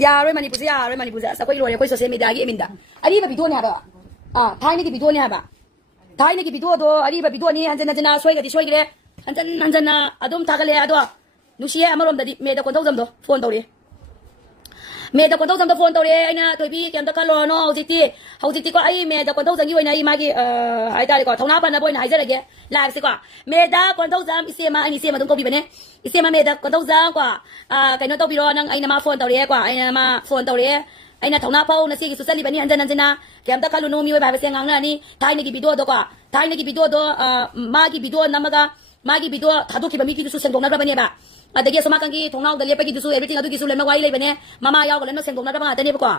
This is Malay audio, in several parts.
यार मणिपुर यार मणिपुर अखोई लोरे अखोई सोशल मीडिया की मिंदा अरीब वीडियो ने हाबा थाइने की वीडियो ने हाबा थाइने की वीडियो दो अरीब वीडियो ने हंजन हंजन सोइगदी सोइगरे हंजन हंजन अदुम थागले अदो नुसिये अमरोम ददी मेदा कोन तौजम दो फोन तौरे मेदा कोन तौजम दो फोन तौरे अइना थोइबी केमता खलो नो हौजिति को आई मेदा कोन तौजम की ओइना आई मागी हाइतारे को थौना पन बोइना हाइजरगे लाइव से को मेदा कोन तौजम इसेमा अनि सेमा दुम को बिबने इसेमा मेदा कोन तौजम को कइनो तौबिरो नंग अइना मा फोन तौरे को अइना मा फोन तौरे अइना थौना पाउ नसी की सुसली बनी हंजन हंजना केमता खलो नो मियो बाबे से ngangnani थाइने की वीडियो दो को थाइने की वीडियो दो मागी वीडियो नमगा मागी वीडियो थादोखिबा मी की दुसु सेंदोंनाब्रा बनेबा अदगे सोमाकंगी थोंनाव दले पगी दुसु एवरीथिंग अदुगी सु लेमा वाई लेबने मामा याव गलन सेंदोंनाब्रा बांगातनेबको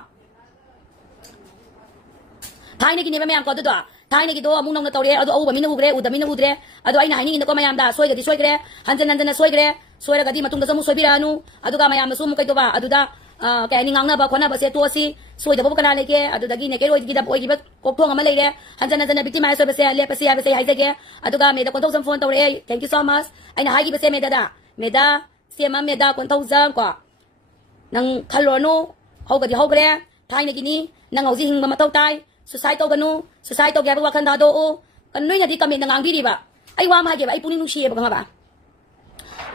थाइने की नेबा मयाम को दुदो थाइने की दो अमु नंगना तौरे अदु अउ बमिना उग्रे उदमिना उद्रे अदु आइना हाइनी इनको मयाम दा सोइगदी सोइग्रे हंजन हंजन सोइग्रे सोइरगदी मतुंग दसमु सोइबिरानु अदुगा मयाम सु मुकैदोबा अदुदा कहनी ngangnaba khonaba se tosi soidabo kana leke adudagi ne keroi gida oigiba kokthong ama leire hanjana jana victimize soiba se lepa se aba se haijage aduga meda konthong phone tawre thank you so much aina hagi ba se meda sema meda konthong ko nang khalonu hogadi hogre thaina gini nang hauji hingba matau tai suicide toganu suicide toge ba wakhan da do kan noi na di comment nang angbi ba ai wa ma hage ba ai puning nushi ba ba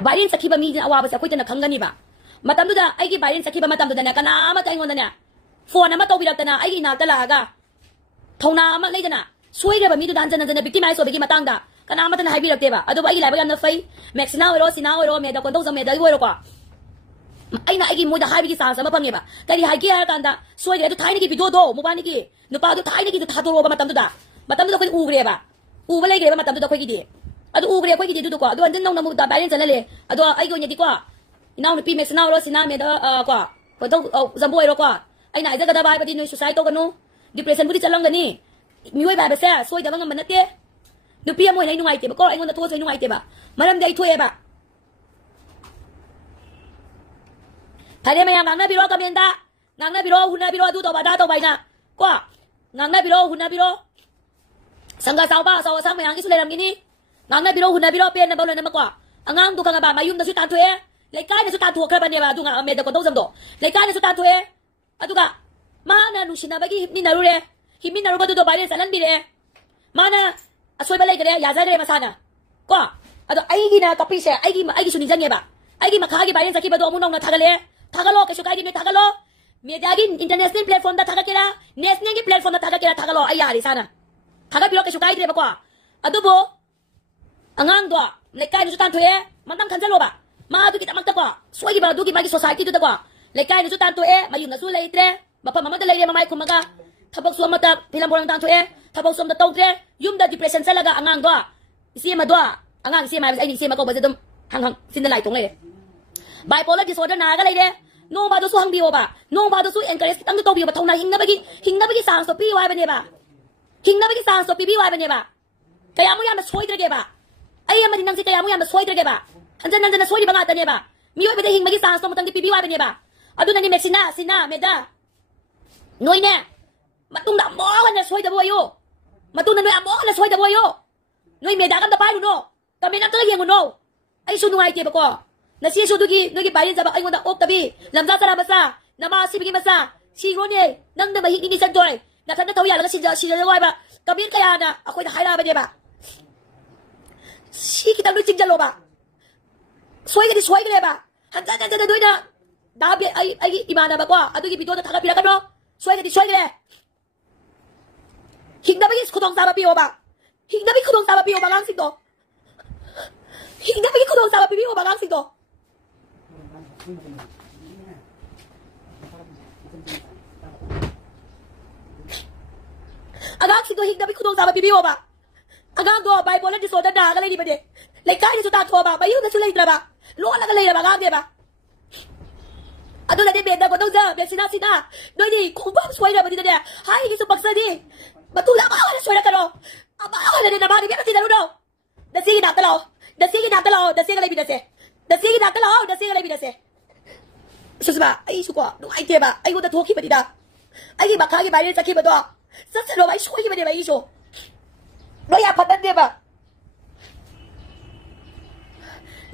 barin sakhiba mi awa ba sa koitana khangani ba मतमदुदा आइगी बाइरेन सखिबा मतमदुदा कना अमा ताइंगोंदना फोन अमा तौबिरक्तना आइगी नाता लागा थौना अमा लेदना सोइरेबा मिदु दानजन जन विक्टिमाइज होबेगी मतंगदा कना अमा तना हाइबिरक्तेबा अदुबा आइगी लाइबा यामना फै मैक्सिना ओरो सिना ओरो मेदा कोन तौजम मेदा ओरो को आइना आइगी मोदा हाइबिगी सांस अमा फंगेबा करी हाइगी हार कांदा सोइरे अदु थाइने की वीडियो दो मोबाइल की नुपा अदु थाइने की थादोरोबा मतमदुदा कोइ उग्रेबा उबा लेग्रेबा मतमदुदा कोइगी अदु उग्रे कोइगी दुदु को अदु हंजन नौना मुदा बाइरेन चलले अदु आइगी ओनेदी को इनाउ नुपी मेक्सिना ओरो सिना मेदा को तो जम्बो ओरो को अइना आइजगदा बाय बदी नु सुसाइड तो गनु डिप्रेशन बुदी चलंगनी मियोय बाय बसे सोय दबंग मनते नुपी अमोय नै नुंगाइते बको अइंगोंदा तो सोय नुंगाइते बा मरम दे थोए बा थारे मया nganna biro कमेंदा nganna biro hunna biro अदु तो बादा तो बाइना को nganna biro hunna biro संगा सावबा साव sang मयांग की सुलेरम गिनी nganna biro hunna biro pen न बोलन मको अंगांग दुखंगा बा मायुम दसु ताथोए लेकाय नसु ताथो खरबनेबा दुगा मेदा को तौजमदो लेकाय नसु ताथोए अदुगा माना नुसिनाबगी हिमनि नरुबा दुदो बाइरे चलन बिरे माना असोइबा लेगरे याजारे मसाना को अदो आइगिना कपि से आइगी सुनि जंगेबा आइगी मखागी बाइरे सखिबदो अमु नौना थागलो केसु काइदि ने थागलो मेडियागी इंटरनेशनल प्लेटफॉर्म दा थागकेरा नेशनल की प्लेटफॉर्म दा थागकेरा थागलो आयारि साना थागबिरो केसु काइदि बको अदुबो अंगांग दो लेकाय नसु ताथोए मतम खंजलोबा मा दुगी तमक्ता को सोइगिबा दुगी मागी सोसाइटी दुदा को लेकाय नसु ताथोए मायु नसु लेइत्रे मफम अमदा लेरे ममाय खुमगा थबक सोमता फिलम बोरम ताथोए थबक सोमदा तौत्रे युमदा डिप्रेशन चलगा अंगांग दो इसे मदो अंगांग इसे माय इसे मको बजदम हंग सिन लाइ तोंग लेरे बाइपोलर डिसऑर्डर नागा लेरे नो बादोसु हंगबियोबा नो बादोसु एनकरेज तंग तोबियोबा थौना हिंगनबगी चांस तो पी वाइबनेबा हिंगनबगी चांस तो पी वाइबनेबा कयामु याम सोइद्रगेबा अई अमदि नंगसि कयामु याम सोइद्रगेबा हंजन हंजन सोइबा ngataneba मियोय बदे हिंगबगी चांस तो मतंग पीबी वाइबनेबा अदुननि मेक्सिना सिना मेदा नोइने मतुंदा मोगना सोइदबोयो मतुंदा नोय अमोगना सोइदबोयो नोय मेदा गम द पाइरुनो कमेना तला येंगुनो आई सु नुगाइतेबको नसी सु दुगी नोगी बाइरेन जबा आइगोंदा ओक्तबी लमजा तरा बसा नमा सिबिगी बसा सिरोने नंगदा बहि निनि सनजोय नखनदा थौ यालगा सिजा वाइबा कबीर कयाना अखोइदा हाइराबनेबा सी कितंग नु चिंजलोबा सोइगदी सोइगलेबा हंजा हंजा दोइना दाबे आई इमानबा को अदुगी वीडियो दा थागा पिरकनो सोइगदी सोइगले हिंगदबगी खुदोंग साबा पियोबा हिंगदबगी खुदोंग साबा पियोबा गांसिदो हिंगदबगी खुदोंग साबा पियोबा गांसिदो अगांग सिदो हिंगदबगी खुदोंग साबा पियोबा अगांग दो बाइपोलर डिसऑर्डर नागा लेनि बदे लेकाय नि सुता थोबा बायु नसु लेद्रबा लोलगा लेरबा गांगेबा अदुलदे बेदा को दोजा बेसिना सिना दोइदि खुबा सोइरबदि दे हाइ गिसु पक्सदि बतुला बावले सोइरा करो अबावले ने नबादि बेति दरुनो दसी नातलाओ दसी गले बिदसे दसी गले बिदसे सुसबा आई सुको नुआइतेबा आई गोदा थोखि बदिदा आई बखागी बाइरे चखि बदो ससलो बाइ सोइ बदे बाइ सो लोया फतन देबा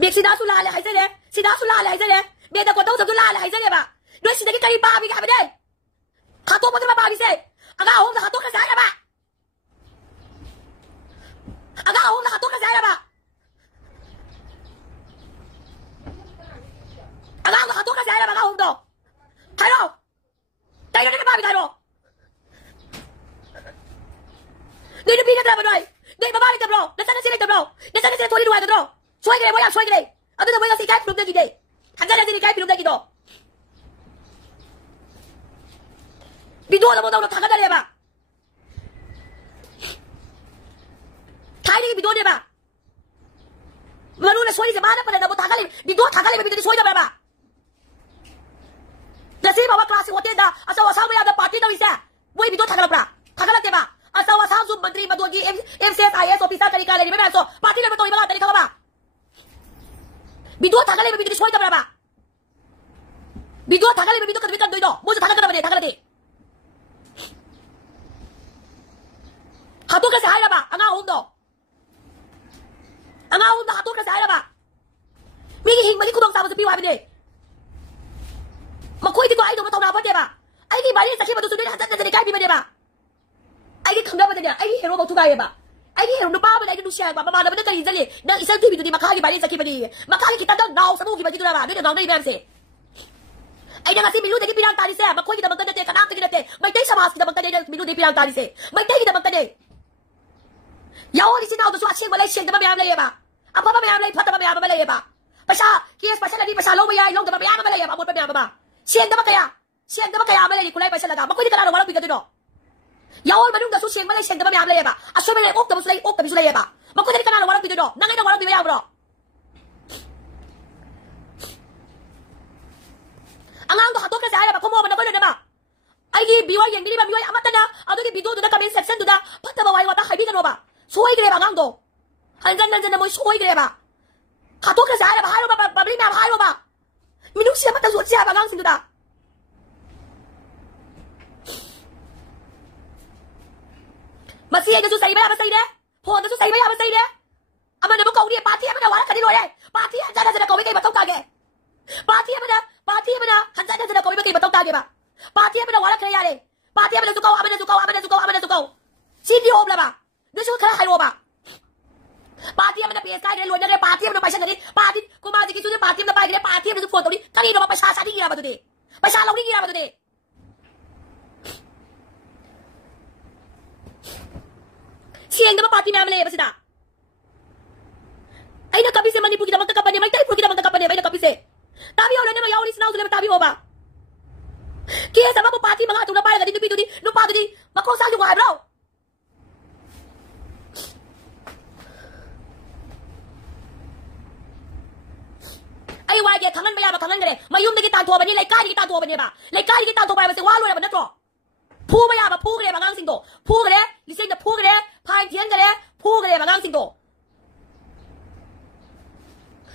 मेक्सिना सुलाले हाइजले सिदा सुलाले हाइजले मेदा को दोजा सुलाले हाइजले बा Noi sidagi kari ba mi ga ba de. Hato mo na ba mi se. Aga hom na hato ka sa ba. Aga hom na hato ka sa ba. Aga hom na hato ka sa ba ga hom do. Tayo. Tayo na ba mi tayo. Noi na pina tra ba noi. Noi ba ba ni ta bro. Na sana sila ta bro. Na sana sila tholi duwa ta bro. Soy gre mo ya soy gre. Adu na mo ya si kai prum de gi de. Hanja na ni kai prum de gi do. Bido na mo daw na taga dali ba. Thai ni bido ni ba. Maru na soy se ba na pa na mo taga li. Bido taga li ba bido ni soy na ba. Nasi ba wa class hotel da asawa sa ya da party da isa. Moi bido taga la pra. Taga la te ba. Asawa sa sub mantri madugi MCSIS officer tari ka le ni ba so. Party na ba to ni ba tari ka ba. Bido taga li ba bido ni soy da ba. Bido taga li ba bido ka bido do. Mo taga ka ba ni taga la te. Hato ka sa haya ba? Ang ahong do. Ang ahong do hato ka sa haya ba? Migi hing mali kubang sama sa piwa ba ni? Makoy di ko ay do mataw na ba di ba? Ay di bali sa kiba do sunod hatat na dali kay ba di ba? Ay di kangga ba di? Ay di hero ba tugay ba? Ay di hero no ba ba ay do siya ba mama na ba dali dali. Na isang tibi do di makali bali sa kiba di. Makali kita daw naw sa movie ba di do na ba? Di na na ibang si. Ay na kasi milu di pinang tali siya. Makoy kita magtanda te kanak kita te. May tay sa mas kita magtanda milu di pinang tali siya. May tay kita magtanda. Yaw ni sinaw do so asyeng malay siyeng da ba lay ba? Apa ba lay phat ba ba lay ba? Pasha kiyes pasha lagi pasha lo ba yai long da ba lay ba mo ba ba. Siyeng da ba kaya? Siyeng da ba kaya malay kulay pasha laga. Makoy di kana wala bigat do. Yaw manung da so siyeng malay siyeng da ba lay ba? Aso malay ok da sulay ok da sulay ba? Makoy di kana wala bigat do. Nangay da wala bigat bro. Angang do hatok ka sa ba kumo ba na ba na ba? Ay gi biwa yang dili ba biwa amata na ado gi bido do da comment section do da patta ba wai wata habi kan ba. Soy gre ba ngang do. Hanjan nan na mo soy gre ba. Hatok ka sa ba halo ba babli ma halo ba. Minung siya mata so siya ba ngang sin do da. Masih ada susah iba ba sai de. Ho da susah iba ba sai de. Ama na mo kau ni party ama na wala ka ni roye. Party hanjan na ko kay ba tau ka ge. Party ama na hanjan na ko kay ba tau ka ge ba. Party ama na wala ka ya le. Party ama na su kau ama na su kau. Sindi hom la ba. Nó chú khá hay rồi bà. Party mà PS cái luôn nha, party mà phải sang cái party, cô mà gì cái party mà phải cái party mà photo đi, cái gì nó phải sa đi ra mà tụi phải sa lâu đi ra mà tụi Siang đó party mà lấy bác sĩ đã. Ay na kapise man ipuki naman takapan niya, may tayo ipuki naman takapan niya, may na kapise. Tabi ho na niya, mayaw ni sinaw sila tabi ho ba. Kaya sama po party mga atong napayag, dito di, no pa di, makosa yung araw. Ay wage kangan maya ba kangan gare mayum de gitan to ba ni lai kai gitan to ba ni ba lai kai gitan to ba se walu ba na to pu ba ya ba pu gare ba ngang sing to pu gare li sing da pu gare pai tian gare pu gare ba ngang sing to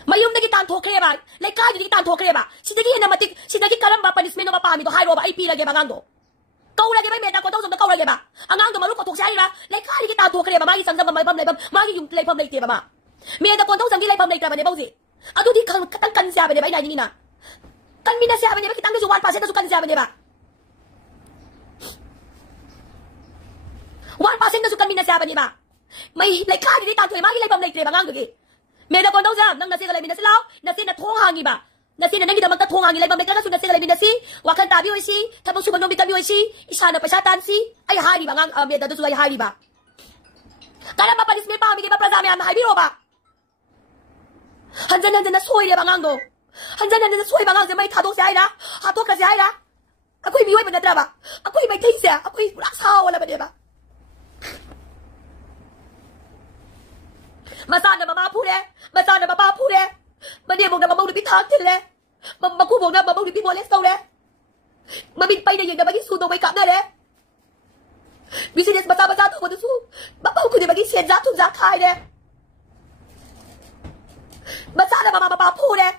mayum de gitan to kre ba lai kai gitan to kre ba sidagi na matik sidagi karam ba punishment ba pa mi to hai ro ba ai pi lage ba ngang do kau lage ba me da ko to so kau lage ba angang do malu ko to sai ba lai kai gitan to kre ba mai sang sang ba mai pam lai ba mai yum lai pam lai te ba ma me da ko to sang gi lai pam lai ta ba ne ba si Aduh di kan siapa dia ba ina ni na. Kan mina siapa dia ba kitang su 1% su kan siapa dia ba. 1% su kan mina siapa dia ba. Mai lai ka di ta thoi ma gi lai pam lai tre ba ngang gi. Me da kon dau sa nang na si ga lai mina si lao, na si na thong hang gi ba. Na si na nang gi da mang ta thong hang gi lai pam lai ka su na si ga lai mina si, wa kan ta bi oi si, ta bang su bang no bi ta bi oi si, isa na pa sa tan si, ay hari ba ngang me da su ay hari ba. Kala pa panis me pa mi gi ba pra sa me am hai bi ro ba. 한잔 na soy le bangang do. Hanjan na soy bangang se mai tha do se ai la. Ha to ka se ai la. Akoi biwai ban tra ba. Akoi mai thai se. Akoi rak sao wala ba de ba. Masa na mama pu le. Masa na baba pu le. Ma de mong na mama ni bi thak tin le. Ma ku mong na mama ni bi bo le sau le. Ma bin pai na yeng na ba gi su do mai kap na le. Business masa to ko su. Ba pa ku de ba gi sen za tu za khai le. Masa na mama pu le.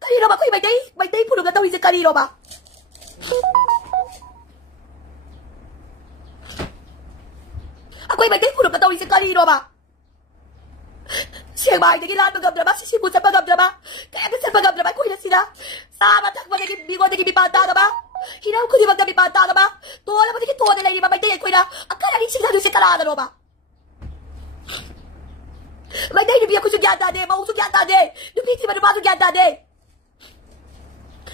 Kali ro ba koi mai dei pu lu na tau se kali ro ba. Akoi mai dei pu lu na tau se kali ro ba. Siang mai de gi lan ba gam dra ba si bu sa ba gam dra ba. Kaya ka sa ba gam dra ba koi na sila. Sama takbadagi bigodagi bipata ba? Hinaw ko di magda bipata ba? Tuwala mo digi tuwa nila iba maytay ko na. Akala ni sila si karada no ba? Maytay ni biya ko sugyata de, mau sugyata de. Dupiti ba sugyata de?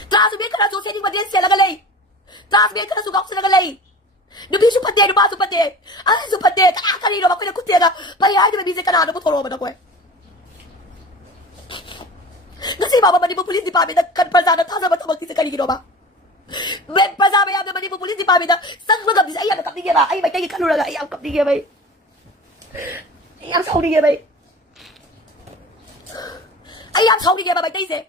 Tras bi kana so seni madin sela galay. Tras bi kana sugak sela galay. Dupi supate no ba supate. Ay supate akali no ba ko na kutega. Paya di ba bise kana no putoro ba na ko. Kasi baba mani po police department nagkanpasa na tasa ba tumagti sa kanino ba? Ben pasa ba yan mani po police department na sang magabis ay ang kaptigya ba? Ay may tayo kanura ga ay ang kaptigya ba? Ay ang saudi ba? Ay ang saudi ba may tayo se?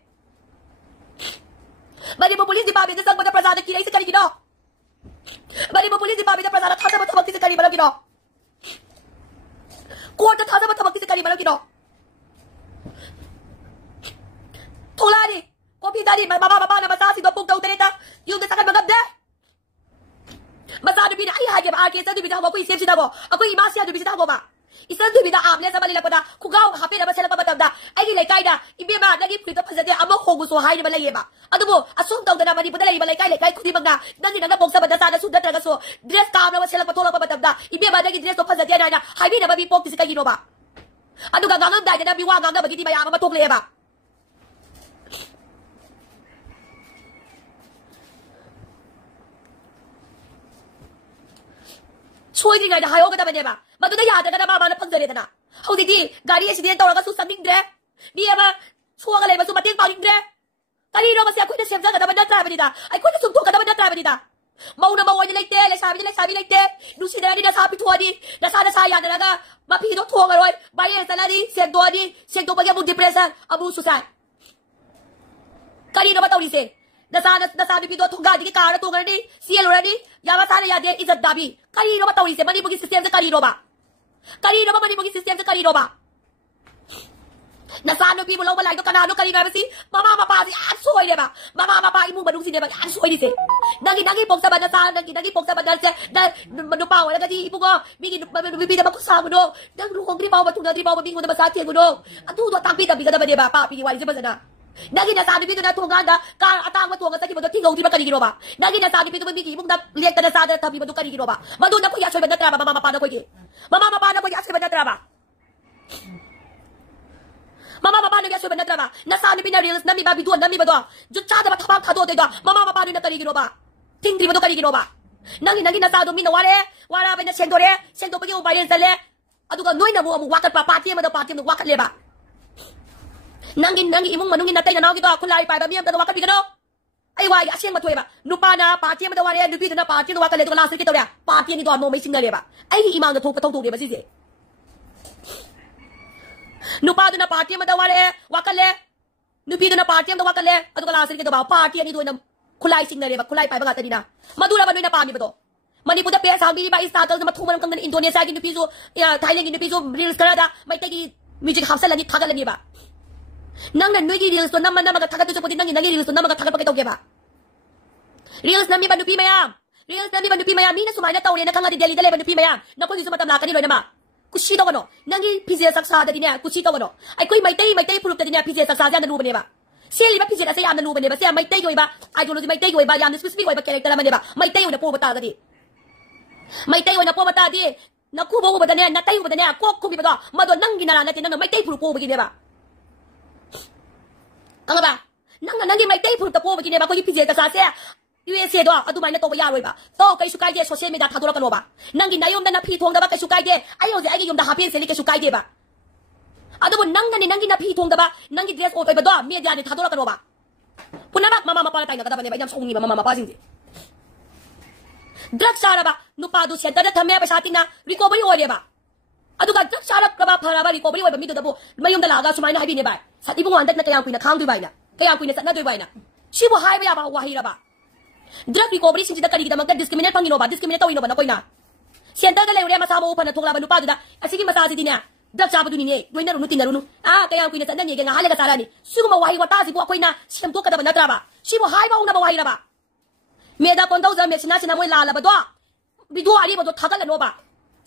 Mani po police department na sang magapasa na kinay sa kanino? Mani po police department na pasa na tasa ba tumagti sa kanino ba kino? Court na tasa ba tumagti sa kanino ba kino? Tulari, kopi dari, mama na masasi do pung dautereta, yung nasakan magabda. Masado bina ay hage ba arke sa dubida mo ko isip sida mo. Ako imasya dubida mo ba? Isa dubida amle sa balila pa na kugaw happy na ba sila pamatanda. Ay gilay kay na, ibi ma lagi prito pa sa dia amo ko gusto hay na balay ba. Ano mo, asum daw na mani padalay balay kay kudi magna. Nangi na pong sa banda sana sudat na so. Dress ka na sila patola pamatanda. Ibi ma lagi dress to pa sa dia na. Hay na babi pok si kay ba. Ano ga ngangam dai na biwa ngangam bagiti maya matukle ba. 소이들이나 하여가다 말이야. 마도나 야다가나 마마나 펀저리다나. 하우디디 가리에 시디에 떠나가 수삼닝드레. 니야마 소화가 레바 수 마팅 빠링드레. 가리로 마세 아코이나 시험자가 나만나 트라벨이다. 아이코이나 숨토가 나만나 트라벨이다. 마우나 마와이나 라이테 레사비 라이테. 루시다리나 사피 투아디. 나사나 사야다가 마피도 투어가로이. 바이에 살라리 색도아디. 색도바기 아무 디프레산 아무 수산. 가리로 마타우리세. Nasabi pito tunggadi ki kara tungan ni siel orani yama sana ya de izat dabi karino ba tawise mani bugi system sa karino ba mani bugi system sa karino ba nasano pi mo law balay do kanano karino ba si mama mapa si an soy de ba mama mapa imu badung si de ba an soy di se nagi pok sa banda sa nagi pok sa banda se na manupaw wala gadi ipu ko migi bibi na makusa mo do nang rukong gripaw ba tunga gripaw ba bingo na ba sa tiyan mo do atu do tangpi tabi ka ba de ba pa pigi wali se ba sana Nagi nasabi pito na tunganda ka atang matuwa sa kibo tingaw di ba kanigiro ba nagi nasabi pito mabigi mong na liek na sa tabi ba do kanigiro ba madu na ko ya soy ba traba mama mapana ko ya soy ba traba mama mapana ya soy ba traba nasabi pina reels nami ba biduan nami ba do jutsa ba tabang thado de do mama mapana na kanigiro ba tingdi ba do kanigiro ba nagi nasado min wala ba na sendo ba yung bayan sale aduga noy na mo wakat pa pati mo wakat le ba Nangi imong manungin natay na naw gito kulay pa ba miyam tanawa ka bigano ay wai asyang matuwe ba nupa na pati mo dawari nupi na pati no wakale to lasik kito ya pati ni do mo may single ba ay imang na to patong to ba sisi nupa do na pati mo dawari wakale nupi do na pati mo wakale adu lasik kito ba pati ni do na kulay single ba kulay pa ba ngata dina madula ba no na pami ba to Manipu da pesa sabi ba istatal na matuman kang Indonesia gi nupi so Thailand gi nupi so reels karada may tagi music hapsa lagi tagal lagi ba nang nan nugi reels to naman na magatagat to pati nang inagi reels to na magatagat pakitaw ba reels nami ba nupi mayam mina sumay na tawri na kanga di dali ba nupi mayam nako di sumatam lakani na ma kusito kano nangi pizza saksa da dinya kusito kano ay koy may tay pulup da dinya pizza saksa da nuba ba sili ba pizza sa yam na nuba ba siya may tay ko iba ideology may tay ko iba yam specific ko iba character naman ba may tay na po bata di may tay na po bata di nakubo ko ba da na tay ko ba da ko kubi ba mado nang ginala natin nang may tay pulup ko ba gini ba Kanga ba? Nangi may tay purta po bagine ba ko ipije ta sa USA do adu may na to ba yaroi ba to kay sukay de social media thadora kano ba nangi nayom na phithong da ba kay sukay de ayo je agi yom da hapin seli kay sukay de ba adu bo nangi na phithong da ba nangi dress o ba do media ni thadora kano ba punamak mama mapa tay na kada ba ne ba yam songi ba mama mapa sing drug sara ba nupa do center da thame ba sa na recovery o de ba adu ga drug sara ka ba phara ba recovery o ba mi do da bo mayom da laga sumay na habi ne ba sa ibong wandat na kaya kuina khang dui bai na kaya kuina sat na dui bai na sibo hai ba ya ba wahi ra ba drug recovery sin da kari da magda discriminate pangino ba discriminate tawino ba na koina center da leure masa mo pa na thongla ba lupa da asigi masa si dinya drug sa du ni ne doi na ru tin na ru kaya kuina sat na ni ga hale ga sara ni sigo ma wahi wa ta si ko koina sim to ka da ba na tra ba sibo hai ba una ba wahi ra ba me da kon dau za me sina mo la la ba do bidu ari ba do thagal la no ba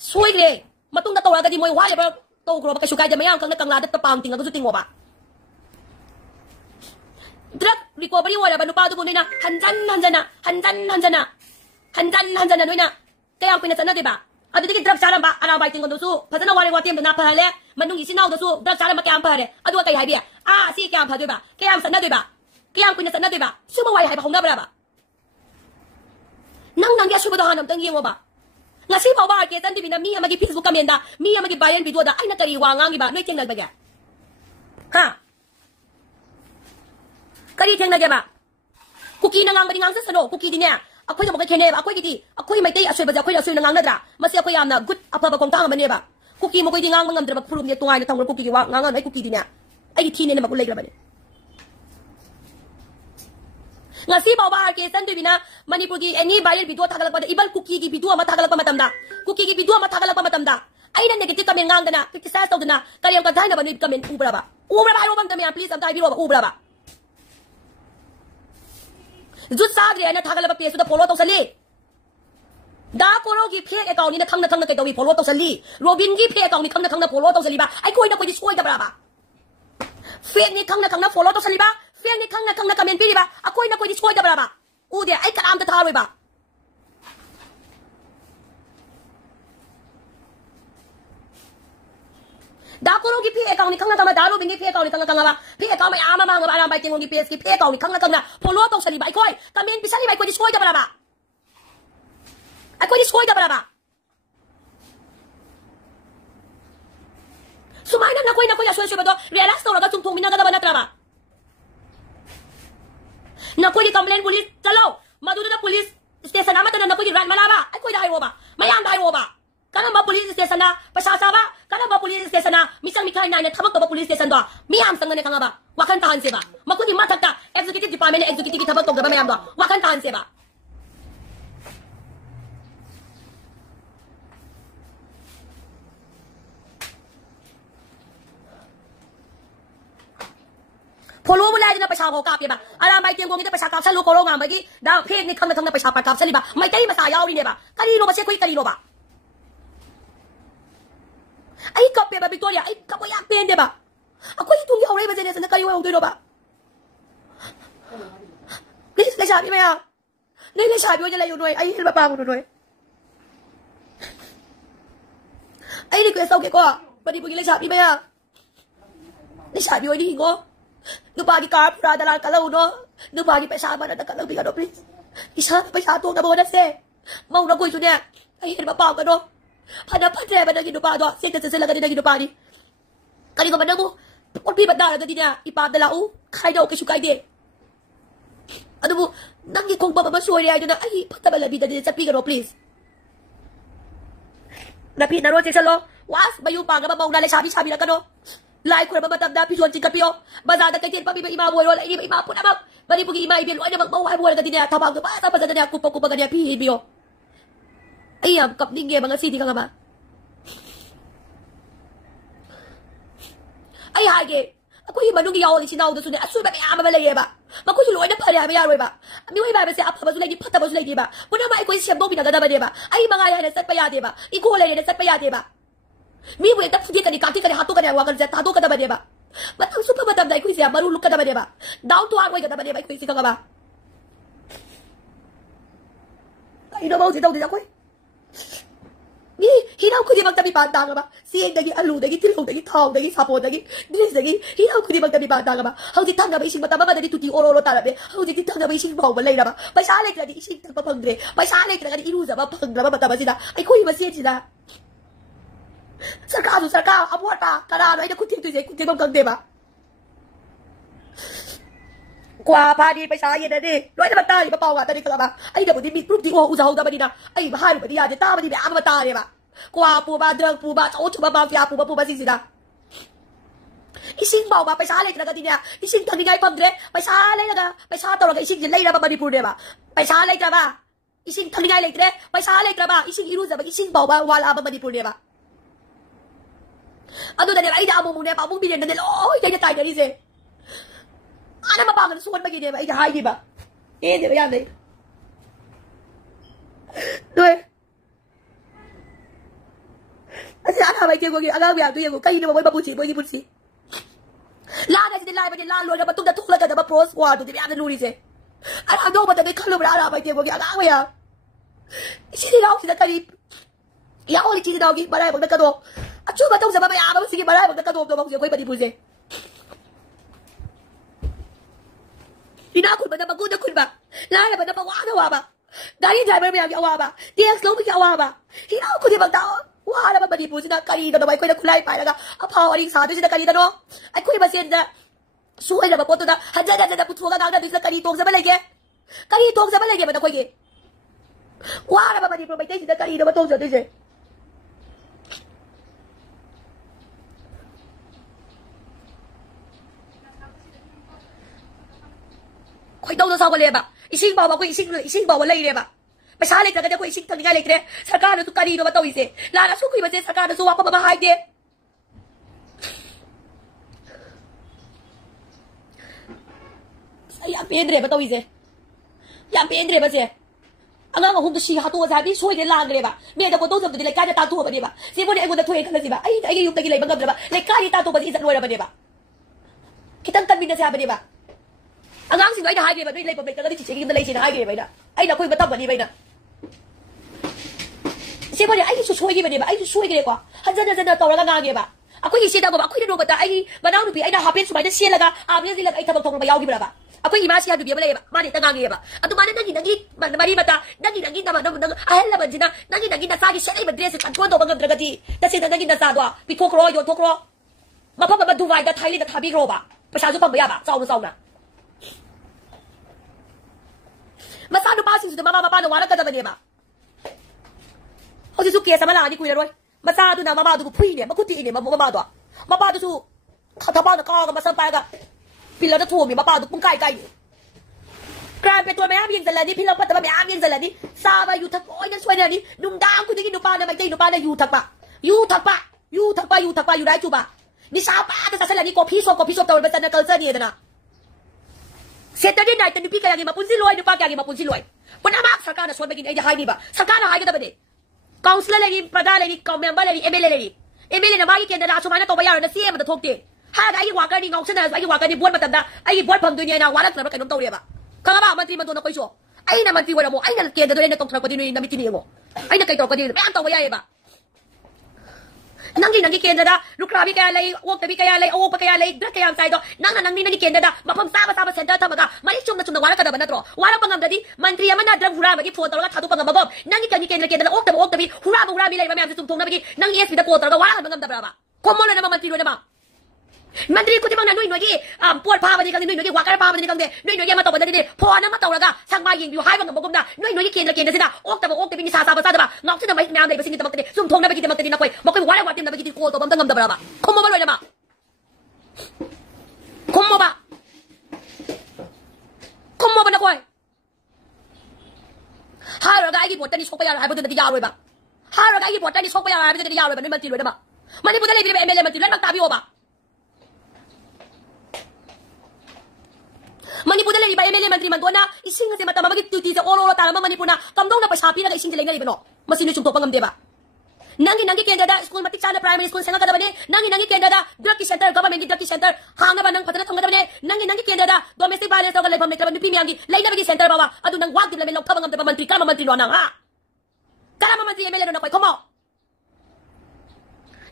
soi gre matung da tawra ga di moi wa ba to gro ba ka shukai da mayang kang na kang la da ta pang ting ga su ting mo ba drug recovery wala ba nupa to na hanjan na noy na kaya pinasana diba adu digi drug saram ba ana biting ko su phasana wale watim na phale manung isinaw do su drug saram kaya phare adu kai hai bia si kaya pha diba kaya sana diba kaya pinasana diba suba wai hai ba hongna ba nang ya suba do hanam tang yengo ba ngasi ba ba ke tan dibi na mi amagi Facebook comment da mi amagi bayan video da ai na kari wa ngang ba noi teng nag ba ga ha kari teng nag ba kuki na ngang ba ngang sa sano kuki din ya akoy mo kay kene ba akoy gidi akoy may tay asoy ba akoy asoy na ngang na dra masi akoy am na good apa ba kong tanga ba ne ba kuki mo koy di ngang ngam dra ba pulum ni tungay na tangol kuki wa ngang ay kuki din ya ay tine na magulay ba ne ngasi ba ba ke san dibi na manipur gi any viral video thagalak pa ibal kuki gi video mathagalak pa matamda kuki gi video mathagalak pa matamda ay na negative comment ngang na criticize to na kaya ka dahil na ba ni comment ubra ba ayo bang tamiya please am tay biro ba ubra ba jut sadre na thagalak pa page da follow to sali da koro gi fake account ni na thang na kay dawi follow to sali robin gi fake account ni thang na follow to sali ba ay koy na koy destroy da ba fake ni thang na follow to sali ba fake ni thang na comment pi ba akoy na koy destroy da ba ude ay karam ta tharoy ba da koro gi fake account ni thang na kama da robin gi fake account ni thang na ba fake account mai ama ma ngam bai tingong gi page gi fake account ni thang na follow to sali ba ay koy comment pi sali ba koy destroy da ba ay koy destroy da ba sumay na koy asoy ba do relax to raga tung mina ga ba na traba na koy complain police chalo madudu na police station ama na koy ran malaba ay koy dai wo ba mayang dai wo ba kana ba police station na pasasa ba kana ba police station na misang mikay na thabak ba police station do miyam sang ne kanga ba wakan tahan se ba makuni mathakka executive department executive thabak to ga ba mayam do wakan tahan se ba follow mo lagi na pasya ko kapi ba alam ba tiyang gongita pasya kapsa lo koro nga bagi da fake ni kang na pasya pa kapsa liba may tayo masayaw rin ba kanino ba siya koy kanino ba ay kape ba Victoria ay kapoyak pende ba ako itong yaw rin ba dyan na kayo yung tulo ba please na sabi maya na sabi ko nila yun ay hilba pa ako nun ay request okay ko pwede po nila sabi maya na sabi ko hindi ko nubagi ka pura dalang kalaw no nubagi pa sama na nagkalaw bigano please isa pa siya itong nabunas mau na ko ito niya ay hirma pa ako no panapadre ba na ginupa no sigta sa sila ganina ginupa ni kanino ba na mo ulpi ba na natin niya ipadala o kaya na okay sukay di ano mo nangi kong bababasuwa niya na ay patabalabi na din sa pigano please napit na ro siya lo was bayo pa nga ba maunalay sabi na ka no like ko na mamatanda pisuan si kapiyo bazada kay tin pa iba boy wala iba po na ba bari pugi iba ibil wala magmaway wala gadi na tabang pa sa bazada niya kupa gadi pihibiyo ayam kapning ge mga city ka nga ba ay hage ako iba nung yaw ni sinaw do sunay asu ba ama balay ba makusuloy na pala ba ba ami way ba sa apa ba sulay di pata ba sulay di ba puna ba ko siya do pinagada ba di ba ay mga yan sa payade ba ikulay na sa payade ba mi boleh tak pergi kani kaki kani hatu kani awakan saya hatu kata bade ba batang supa batam dai kuisi baru luka kata bade ba down to hardway kata bade ba kuisi kanga ba kai do mau si tau di jakoi ni hinaw ko di magtabi pantang ba si dagi alu dagi tilaw dagi thaw dagi sapo dagi dress dagi hinaw ko di magtabi pantang ba hau di tanga ba ising mata ba dadi tuti oro tara be hau di tanga ba ising baw balay na ba pasale kadi ising tagpapangre pasale kadi iruza ba pangdra ba mata ba sila ay kuy ba sila sarkado abuat pa karano ay nakutin to kutin bang kang diba kwa pa di pa saya na di loy na batali pa nga tadi kala ba ay na di proof di ko usahaw da ba di na ay mahal ba di ya ta ba di ama batali ba kwa po ba drug po ba auto ba mafia po ba sisida ising ba pa salay na gadi niya ising tani ngay pagdre pa salay na pa sa tawag ising lay na ba Manipur ba pa salay ka ba ising tani ngay lay pa salay ka ba ising iruza ba ising ba wala ba Manipur ba ano na nila, ay naamo muna pa, mong bilyan na nila, oy, kaya tayo na rin eh. Ano mapangan, sukan mag-ine ba? Ay, kahay, di ba? Eh, di ba yan eh? Doy. Kasi ano, may tiyo ko, agaw yan, tuyo ko, kayo naman, may mabusi, may ibusi. Lana, si nila, may lalo, na batong natulag ka na, approach wa du di ya na lu ri se ara do ba da kai khalu bra ara bai te ko ya ga wa ya si di gao si da kari ya o li chi da gi barai ba da ka do a chu ba tong sa ba ya ba si gi barai ba da ka do ba ko koi ba di pu se ina kun ba da ba ku da kun ba la la ba da ba wa da wa ba gari driver me ya wa ba TX lo me ya wa ba ina ku di ba da wa la ba di pu si da kari da ba koi da kulai pa la ga a pa wa ri sa du si da kari da no ai koi ba sen da su ai da ba po to da ha ja ja da pu thu ga ga da du sa kari tong sa ba lai ge kari tong sa ba lai ge ba da koi ge wa la ba di pro ba te si da kari da ba tong sa de se koi đâu nó sao cái ba ising bao ba koi ising bao lai le ba पैसा ले तक कोई सिंह तंगा लेते सरकार ने तो करी नो बताओ इसे लाला सुखी बजे सरकार ने सो वापस बाबा हाई दे या पेंद्रे बताओ इसे या पेंद्रे बजे अंगांग हम तो सी हातो जा भी सोई दे लाग रे बा मे तो तो सब दे ले का ता तो बने बा से बोने एगो तो थोए खन सी बा आई युक्त की ले बंगम रे बा ले कारी ता तो बजे इज्जत रोय बने बा कितन तन बिन से बने बा अंगांग सिंह आई हाई रे बा ले पब्लिक का ची की ले ची हाई रे बा आई ना कोई बता बनी बा से बोले आई सोई की बने बा आई सोई के को हजन हजन तौरगा गागे बा अखोई की सेदा को अखोई नो बता आई बनाउ नुपी आई ना हापेन सुबाई से लगा आबने से लगा आई थबक थोंग बा याउ की बा अखोई की मासी दुबी बले बा माने ता गागे बा अतु माने नगी मरी बता नगी ना नग अहल बजिना नगी ना सागी सेले ड्रेस कंट्रोल तो बंगम द्रगति तसे नगी ना सादवा पिथोकरो यो थोकरो मफम बा दुवाई दा थाइली दा थाबी रो बा पैसा जो फंग या बा चाउना मसा नुपासिंग ममा मपा न वाला कदबने बा हौजी सु केस अमा लानी कुइररोय मसा दुना ममा दु फुइने मकुति इने ममा दो मपा दु सु खथबा न का मसा पागा पिलर द थोमी मपा दु पुंकाई काई क्राइम पे तो मैम यंग जलनी पिलर पतबा मैम यंग जलनी साबा यु थक ओय न सोयनी नुमदांग कुदिगी नुपा न मैते नुपा न यु थकपा यु राइ चुबा निसा पा त ससलनी कॉफी शॉप तौर बचन कल्चर नि दना सेटरडे नाइट नुपी कया गे मपुंसी लोय नुपा कया गे मपुंसी लोय पुनामा सरकार न सोन बगिन ए हाई निबा सरकार न हाई गे दबने काउंसिलर लेगी प्रधान लेगी मेंबर लेगी एमएलए ना मागी केंद्र असुमाना तो यार न सीएम द थोकते हा गाई वाकर नि गाउसन आई वाकर नि बोर्ड मतदा आई बोर्ड फंगदुनी ना वाला तब कनो तौरेबा खंगबा मंत्री मदोना कोइसो आई ना मंत्री वरमो आई ना केंद्र दोरे न तोथरपदि नि नमिति निगो आई ना कई तोकदि मैम तो याएबा नंगी केंद्र दा रुक्राबी कया लई ओक्तबी कया लई ओप कया लई ड्रग कया साइदो नंगी केंद्र दा मफम साबा सेंटर थमगा मई चुमना वाला कदब नत्रो वाला पंगम ददी मंत्री अमना ड्रग हुरा बगी फोन तौरगा थादु पंगम बगो नंगी केंद्र ओक्तबी हुरा बी लई मैम से तुम बगी नंगी एसपी दा को तौरगा वाला पंगम दबराबा कोमोल न मंत्री रो न मंत्री कुति मंगना नुई नोगी पोर फाबदि कंदे नुई नोगी वाकर फाबदि कंदे नुई नोगी मतो बददि फोन न तौरगा संगमा यिंग हाई बंगम बगुमदा नुई नोगी केंद्र सिना ओक्तबी नि सासा बसादबा नौसिना मै म्याम लेबसिंग दमकते सुम थोंना बगी दमकते नकोय मकोय वाला वाटिम दबगी को तो बंदंगम दबराबा खोमबा लोयमा खोमबा नकोय हारगा आगी बोटनी सोपा यार हाइबदु दि यारोयबा हारगा आगी बोटनी सोपा यार हाइबदु दि यारोयबा नुई मंत्री लोयमा मणिपुर लेबि एमएलए मंत्री लनक ताबियोबा मणिपुर लेबि एमएलए मंत्री मंदोना इसिंग से मतम मगी ट्यूटी से ओरो तारम मणिपुरना कमदोंना पैसा पीरगा इसिंग से लेंगलिबनो मसिनु सुम तोपंगम देबा नंगी केंद्र दा स्कूल मति चाना प्राइमरी स्कूल सेंगा कदबने नंगी केंद्र दा ड्रग की सेंटर गवर्नमेंट की ड्रग की सेंटर हांगा बनंग फतना थंगदबने नंगी केंद्र दा डोमेस्टिक वायलेंस तोगा लेबम नेत्रब नुपी म्यांगी लेनबगी सेंटर बाबा अदु नंग वाक दिलमे लोथबंगम देबा मंत्री कम मंत्री लोना हा कलम मंत्री एमएलए न कोइ खमो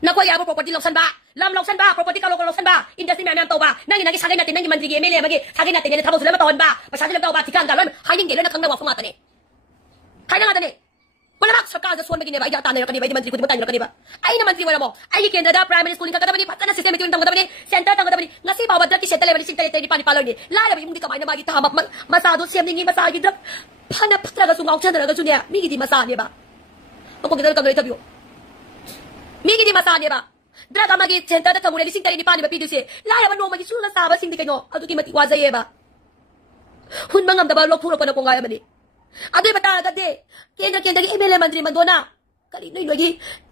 नकोय याबो प्रॉपर्टी लॉक्सन बा लम लॉक्सन बा प्रॉपर्टी का लोकल लॉक्सन बा इंडस्ट्री म्याम तोबा नंगी सागे नते नंगी मंत्री एमएलए मगे सागे नते ने थबो सुलम तोन बा पैसा सुलम तोबा थिकान गालम हाइनिंग गेले न खंगना वाफमा तने खाइना तने मनमाक सरकार सोन बगिने बा या ताने रकनी बा मंत्री कुति मतान रकनी बा आई न मंत्री वरमो आई केंद्र दा प्राइमरी स्कूल का कदबनी फतना सिस्टम में तंगदबनी सेंटर तंगदबनी नसी बाबद्र की सेंटर लेवल सिंटर तेरी पानी पालोनी लाला बिमुंदी कमाइना मागी ता मसादो सेमनिंगी मसागी ड्रग फना फत्रगा सुंगाउ चंद्रगा सुनिया मिगी दी मसाने बा अको गिदल कगले तबियो मिगी दी मसाने बा ड्रग अमगी सेंटर दा तंगुरे लिसिंग तरी पानी बा पीदुसे लाया बा नोमगी सुला साबा सिंग दिकनो अदुकी मति वाजयेबा हुन मंगम दबा लोक थुरो पन कोंगाय मनी अदे बता गदे केंद्र की एमएलए मंत्री मंदोना कली नुई नोगी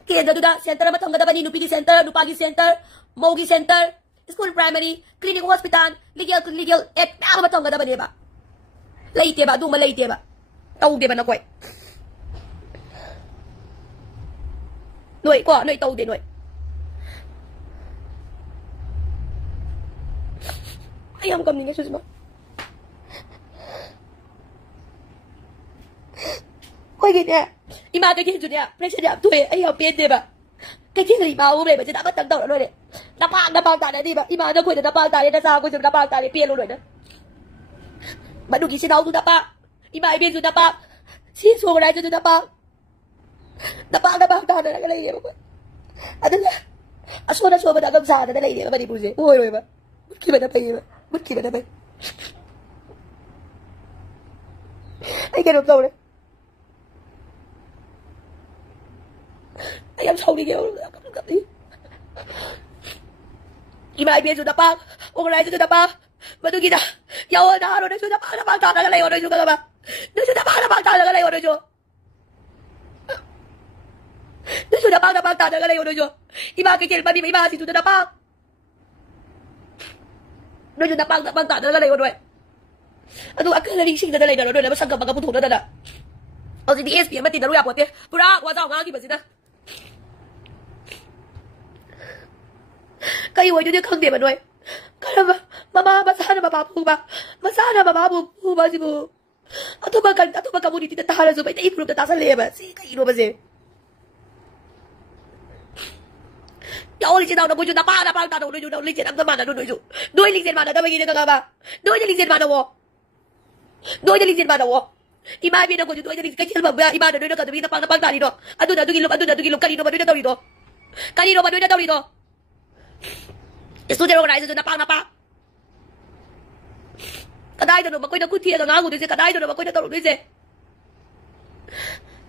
केंद्र दुदा सेंटर म थंगदबनी नुपी की सेंटर नुपा की सेंटर मौगी centre school primary clinic hospital legal एक नाम म थंगदबनी बा लेइते बा दुमा लेइते बा तौदे बा नकोय नोई तौदे नोई आई हम कम नहीं सुषमा ꯑꯩꯈꯣꯏꯒꯤꯅꯦ ꯏꯃꯥ ꯀꯩꯊꯦꯜꯁꯨꯅꯦ ꯄ꯭ꯔꯦꯁꯔ ꯌꯥꯝ ꯊꯣꯛꯑꯦ ꯑꯩ ꯌꯥꯝ ꯄꯦꯟꯗꯦꯕ ꯀꯩꯊꯦꯜꯗ ꯏꯃꯥ ꯑꯃ ꯂꯩꯕꯁꯤꯗ ꯑꯃꯇꯪ ꯇꯧꯔ ꯂꯣꯏꯔꯦ ꯅꯄꯥꯛ ꯇꯥꯅꯗꯤꯕ ꯏꯃꯥꯅ ꯑꯩꯈꯣꯏꯗ ꯅꯄꯥꯛ ꯇꯥꯔꯦ ꯅꯆꯥ ꯑꯩꯈꯣꯏꯁꯨ ꯅꯄꯥꯛ ꯇꯥꯔꯦ ꯄꯦꯜꯂꯨ ꯂꯣꯏꯅ ꯃꯗꯨꯒꯤ ꯁꯤꯅꯥꯎꯁꯨ ꯅꯄꯥꯛ ꯏꯃꯥ ꯏꯕꯦꯟꯁꯨ ꯅꯄꯥꯛ ꯁꯤ ꯁꯣꯒꯔꯥꯏꯁꯨ ꯅꯄꯥꯛ ꯇꯥꯅꯔꯒ ꯂꯩꯌꯦꯕ ꯑꯗꯨꯅ ꯑꯁꯣꯟ ꯑꯁꯣꯟꯕꯗ ꯑꯉꯝ ꯁꯥꯗꯅ ꯂꯩꯔꯦꯕ ꯃꯅꯤꯄꯨꯔꯁꯦ ꯑꯣꯏꯔꯣꯏꯕ ꯃꯨꯠꯈꯤꯕꯅ ꯐꯩꯌꯦꯕ ꯃꯨꯠꯈꯤꯕꯅ ꯐꯩ ꯑꯩ ꯀꯩꯅꯣꯝ ꯇꯧꯔꯦ I am sorry, Ima Ibizu the park, organized to the park, but to get a Yawana to the Panama Lay or Jugaba. This is the Panama Lay or Jo. This is the Panama Lay or Jo. Ima kill Baby Masi to the park. No, you the park the Panta Lay or I do a coloring sheet that later or never sunk up a putu. Oh, the SPM, but in the Ruapote, Pura was our argument. Kayo ay yun yung kang manoy. Karama, mama, masana mapapuba. Masana mapapuba si mo. Ato ba kamunit na tahanan so may na-improve na tasa leba. Si kayo ba si? Yaw ulit siya daw na mo yun na pa tanong nun yun na ulit siya ang naman na nun yun. Doy lingsin mana, damay gini ka nga ba? Doy na lingsin mana wo. Doy na lingsin mana wo. Imabi na ko yun, doy na lingsin. Kaya ba, iba na doy na ka, na pang tali no. Ando na, dugilom, kanino ba doy na daw rito? Kanino ba doy na daw rito? Student organizer na pa. Kadai na makoy na kuti na ngago dise kadai na makoy na taro dise.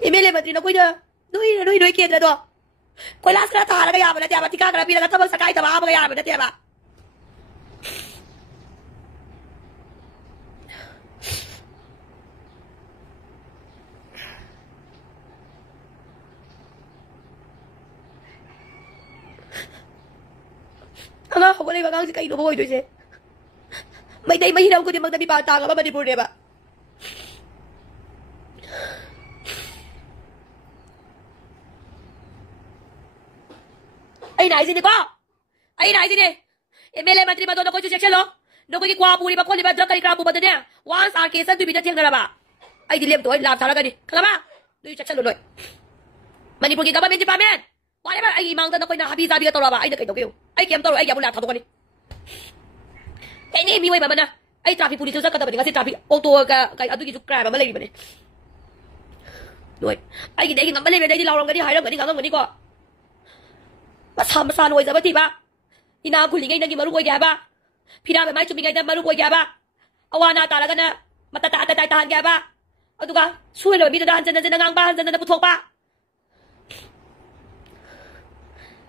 Imele matri na koy na. Noi kid na do. Koy las ka ta na kaya ba na tiya ba tika ka pila ka tabang sakay ta ba ba kaya ba na tiya ba. Ang ako wala yung si kayo mo doon siya. May day mahinaw ko din magdami bata ka ba Manipur ba? Ay naisin ko! Ay naisin eh! MLA मंत्री मत को सेक्शन लो नको की क्वा पूरी बको लिबा द्रक क्रा बुबद ने वांस आर केसन दुबिना थेंग नरबा आई दिलेब तो लाभ थारा गनी खबा दुई सेक्शन लो मणिपुर की government department whatever ai mang da ko na habi zabi to ba ai da kai do keu ai kem to ai ya bula tha do ni kai ni mi wai ba mana ai traffic police sa ka da ba ni traffic auto ka kai adu ki ju crime ba lai ba ni doi ai ki dai ngam ba lai ba dai di law rong ga di hai rong ga di ngam ga ni ko masa loi za ba ti ba ina khuli ngai na gi maru ko ga ba phira ba mai chu mi ngai da maru ko ga ba awana ta la ga na mata ta ta ta han ga ba adu ga suai lo bi da han jan ngang ba han jan na puthok ba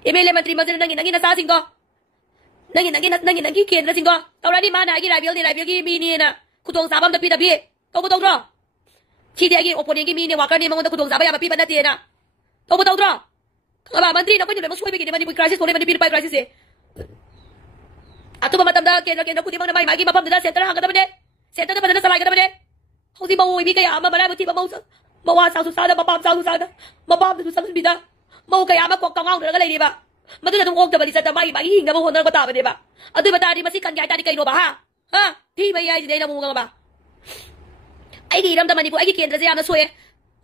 MLA मंत्री मजर नंगी नसा सिंगो नंगी केंद्र सिंगो तौरानी माना आगी राइबियल की मीनी ना खुदोंग साबम द पीदा बी तोबो तौद्रो खिदे आगी ओपोनेंट की मीनी वाकर ने मंगोंद खुदोंग साबा या पी बना तेना तोबो तौद्रो खबा मंत्री न कोइ न मसुइ बेगी मनी क्राइसिस होले मनी पीर पाइ क्राइसिस से अतुबा मतम दा केंद्र खुदि मंग माइ मागी मफम दा सेंटर हांगदा बने सेंटर दा बदना सलाइगदा बने हौजी मौ इबी कया अमा बरा बति मौ मवा सासु सादा मपाम सासु सादा मपाम दु संग बिदा mau kaya ama ko kawang na galay diba madu na tong og bali sa tamay magi hinga mo honor bata ba diba adu bata di masikan kaya tadi kayo ba ha di ba yai di na mo nga ba ai gi ram da mani ko ai gi kendra ja na soe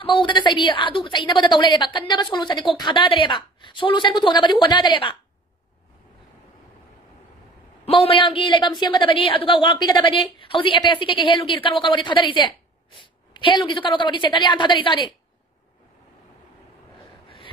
mau da sai bi adu sai na ba da tawle ba kan na ba solution ko thada da ba solution bu thong na ba di hona da ba mau mayang gi laibam siam ga da bani adu ga wang pi ga da bani hauji APSC ke helu gi karo di thada ri se helu gi karo di se tali an thada ri sa ni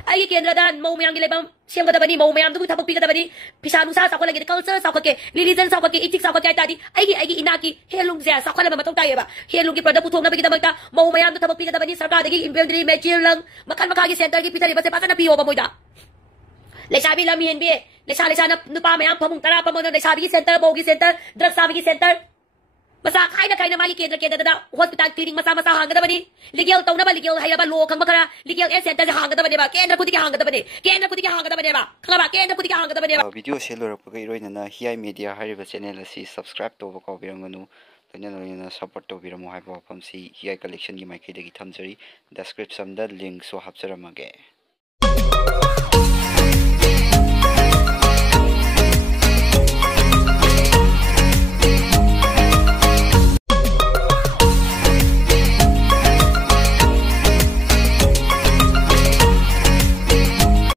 ai kendra dan mau mayang gi lebam siam ga da bani mau mayang du thabak pi ga da bani pisa nu sa sa ko lagi culture sa ko ke religion sa ko ke ethics sa ko ke ta di ai gi inaki helung ja sa ko la matong tai ba helung gi product puthong na bi da magta mau mayang du thabak pi ga da bani sarkar da gi inventory material lang makan makagi center gi pitari ba se pa na piyo ba mo da lesabi lam hin bi lesa na nu pa mayang phamung tara pa mo na lesabi gi center bogi center drug sabi gi center masa khai na magi kendra da hospital clinic masa hang da bani legal tong na ba legal hay ba lo khang ba kara legal aid center hang da bani ba kendra kudi ki hang da bani ba khanga ba kendra kudi ki hang da bani ba video se lo rak ga iroi na hi media hari ba channel asi subscribe to ba ko biranganu tanya na support to biramo hai ba pham si hi collection gi mai khai da gi thamjari description da link so hapcharamage